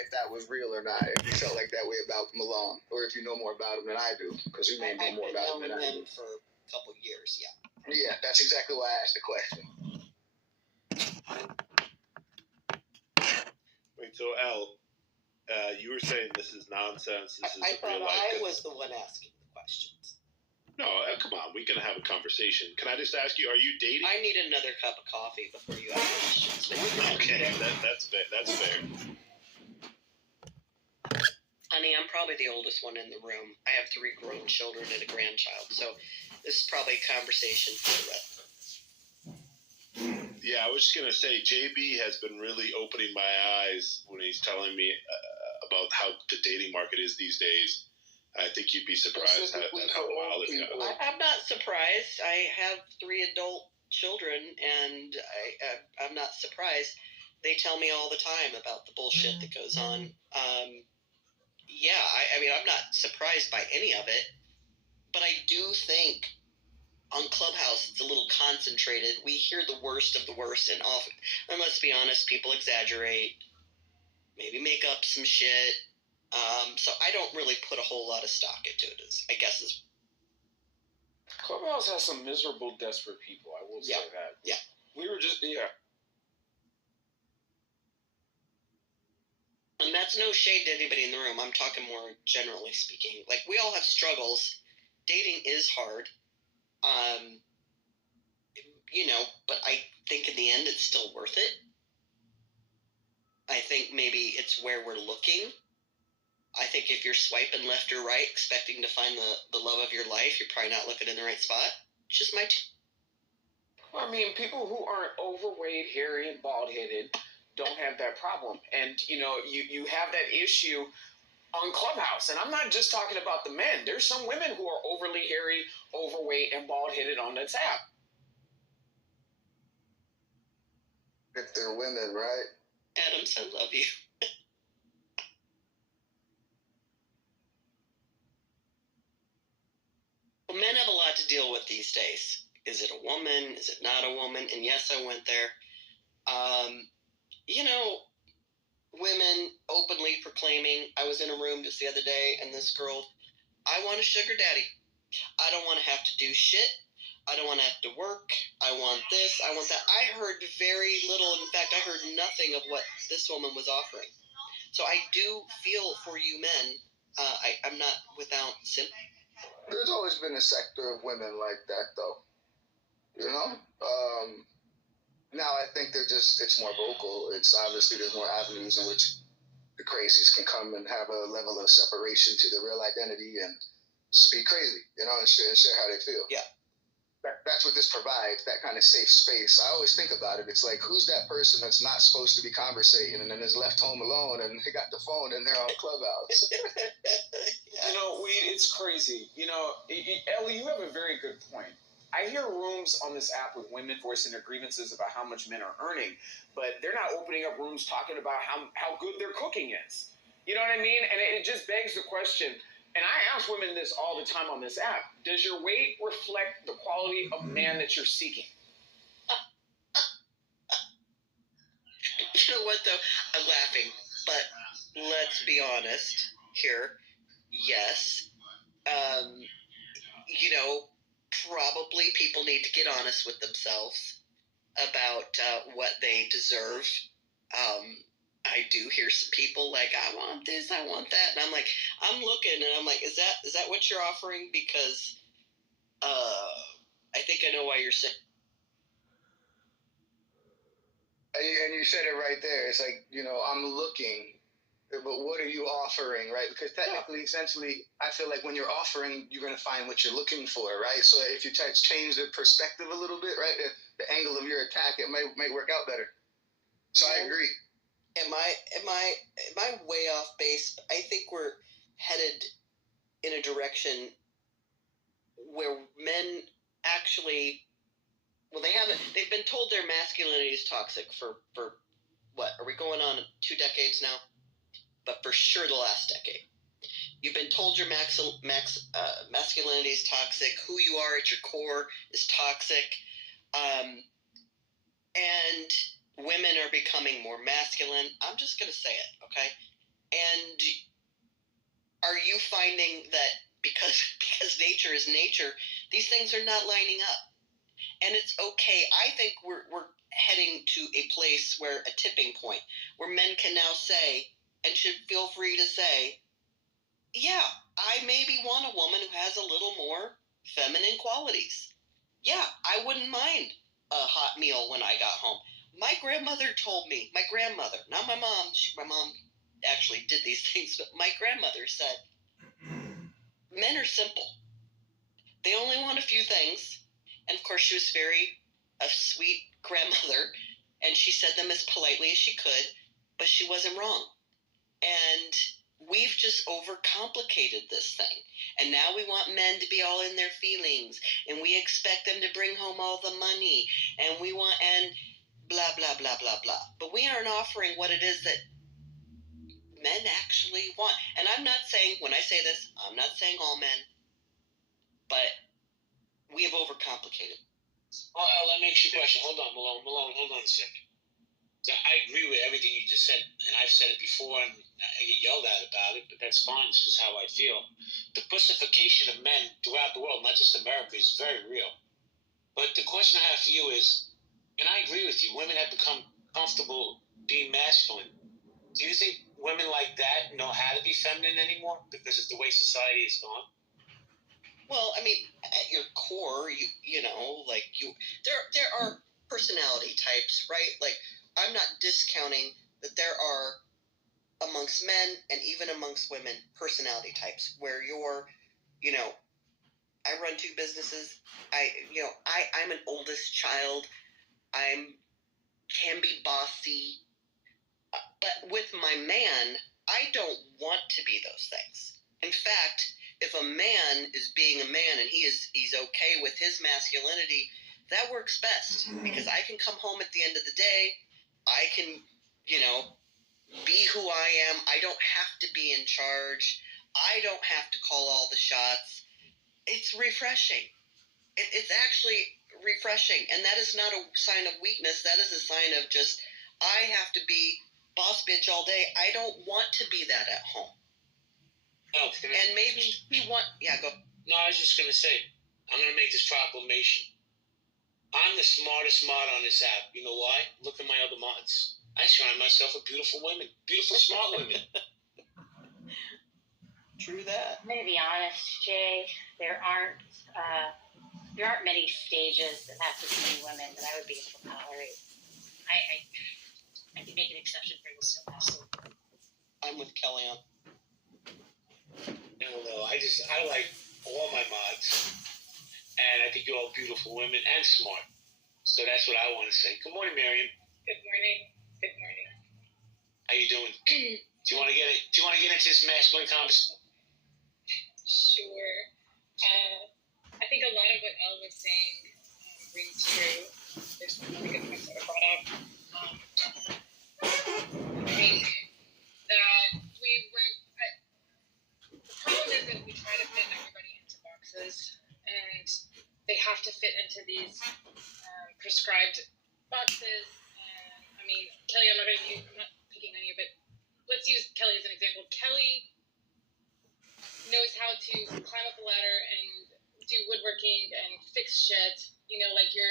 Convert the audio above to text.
if that was real or not, if you felt like that way about Malone, or if you know more about him than I do, because you may know more about him than I do. For a couple years, yeah. Yeah, that's exactly why I asked the question. Wait, so Al, you were saying this is nonsense. This is I real life. thought I was the one asking the questions. No, come on. We can have a conversation. Can I just ask you, are you dating? I need another cup of coffee before you ask questions. Okay, that's fair. That's fair. Honey, I'm probably the oldest one in the room. I have 3 grown children and a grandchild, so this is probably a conversation for the rest. Yeah, I was just going to say, JB has been really opening my eyes when he's telling me about how the dating market is these days. I think you'd be surprised at how wild it goes. I'm not surprised. I have 3 adult children, and I'm not surprised. They tell me all the time about the bullshit that goes on. I mean, I'm not surprised by any of it, but I do think on Clubhouse it's a little concentrated. We hear the worst of the worst, and often, and let's be honest, people exaggerate, maybe make up some shit. So I don't really put a whole lot of stock into it, I guess. Clubhouse has some miserable, desperate people, I will say that. Yeah. We were just, And that's no shade to anybody in the room. I'm talking more generally speaking. Like, we all have struggles. Dating is hard. But I think in the end it's still worth it. I think maybe it's where we're looking. I think if you're swiping left or right expecting to find the love of your life, you're probably not looking in the right spot. It's just my... Well, I mean, people who aren't overweight, hairy, and bald-headed don't have that problem. And, you have that issue on Clubhouse. And I'm not just talking about the men. There's some women who are overly hairy, overweight, and bald-headed on this app. If they're women, right? Adams, I love you. Well, men have a lot to deal with these days. Is it a woman? Is it not a woman? And yes, I went there. Women openly proclaiming. I was in a room just the other day, and this girl, I want a sugar daddy. I don't want to have to do shit. I don't want to have to work. I want this. I want that. I heard very little. In fact, I heard nothing of what this woman was offering. So I do feel for you men. I'm not without sympathy. There's always been a sector of women like that, though. Now I think it's more vocal. It's obviously there's more avenues in which the crazies can come and have a level of separation to their real identity and speak crazy, and share how they feel. Yeah. That's what this provides, that kind of safe space. I always think about it. It's like, who's that person that's not supposed to be conversating and then is left home alone and they got the phone and they're on Clubhouse? It's crazy. Ellie, you have a very good point. I hear rooms on this app with women voicing their grievances about how much men are earning, but they're not opening up rooms talking about how good their cooking is. You know what I mean? And it just begs the question, and I ask women this all the time on this app, does your weight reflect the quality of man that you're seeking? You know what, though? I'm laughing, but let's be honest here. Yes. Probably people need to get honest with themselves about what they deserve. I do hear some people like, I want this, I want that. And I'm like, I'm looking and I'm like, is that what you're offering? Because I think I know why you're sick. And you said it right there. It's like, I'm looking, but what are you offering, right? Because technically, essentially, I feel like when you're offering, you're going to find what you're looking for, right? So if you change the perspective a little bit, right, the angle of your attack, it might work out better. So I agree. Am I way off base? I think we're headed in a direction where men actually, they've been told their masculinity is toxic for what? Are we going on 2 decades now? But for sure the last decade. You've been told your masculinity is toxic. Who you are at your core is toxic. And women are becoming more masculine. I'm just going to say it, okay? And are you finding that because nature is nature, these things are not lining up? And it's okay. I think we're heading to a place where a tipping point where men can now say, and should feel free to say, yeah, I maybe want a woman who has a little more feminine qualities. Yeah, I wouldn't mind a hot meal when I got home. My grandmother told me, not my mom, my mom actually did these things, but my grandmother said, men are simple. They only want a few things. And of course, she was a sweet grandmother, and she said them as politely as she could, but she wasn't wrong. And we've just overcomplicated this thing. And now we want men to be all in their feelings, and we expect them to bring home all the money, and blah, blah, blah, blah, blah. But we aren't offering what it is that men actually want. And I'm not saying, when I say this, I'm not saying all men, but we have overcomplicated. Well, let me ask you a question. Hold on, Malone, hold on a second. So I agree with everything you just said, and I've said it before, and I get yelled at about it, but that's fine. It's just how I feel. The pussification of men throughout the world, not just America, is very real. But the question I have for you is, and I agree with you, women have become comfortable being masculine. Do you think women like that know how to be feminine anymore because of the way society has gone? Well, I mean, at your core, there are personality types, right? Like, I'm not discounting that there are amongst men and even amongst women personality types where you're, I run 2 businesses. I'm an oldest child. Can be bossy, but with my man, I don't want to be those things. In fact, if a man is being a man and he's okay with his masculinity, that works best because I can come home at the end of the day. I can, be who I am. I don't have to be in charge. I don't have to call all the shots. It's refreshing. It's actually refreshing. And that is not a sign of weakness. That is a sign of just, I have to be boss bitch all day. I don't want to be that at home. Oh, and maybe go. No, I was just going to say, I'm going to make this proclamation. I'm the smartest mod on this app. You know why? Look at my other mods. I surround myself with beautiful women. Beautiful, smart women. True that. I'm going to be honest, Jay. There aren't many stages that have this many women that I would be able to tolerate. I could make an exception for this. Absolutely. I'm with Kelly on. I don't know. I like all my mods, and I think you're all beautiful women and smart. So that's what I want to say. Good morning, Miriam. Good morning. Good morning. How you doing? Do you want to get into this masculine conversation? Sure. I think a lot of what Elle was saying rings true. There's some really good points that were brought up. I think that the problem is that we try to fit everybody into boxes, and they have to fit into these prescribed boxes. I mean, Kelly, I'm not picking on you, but let's use Kelly as an example. Kelly knows how to climb up a ladder and do woodworking and fix shit. Like your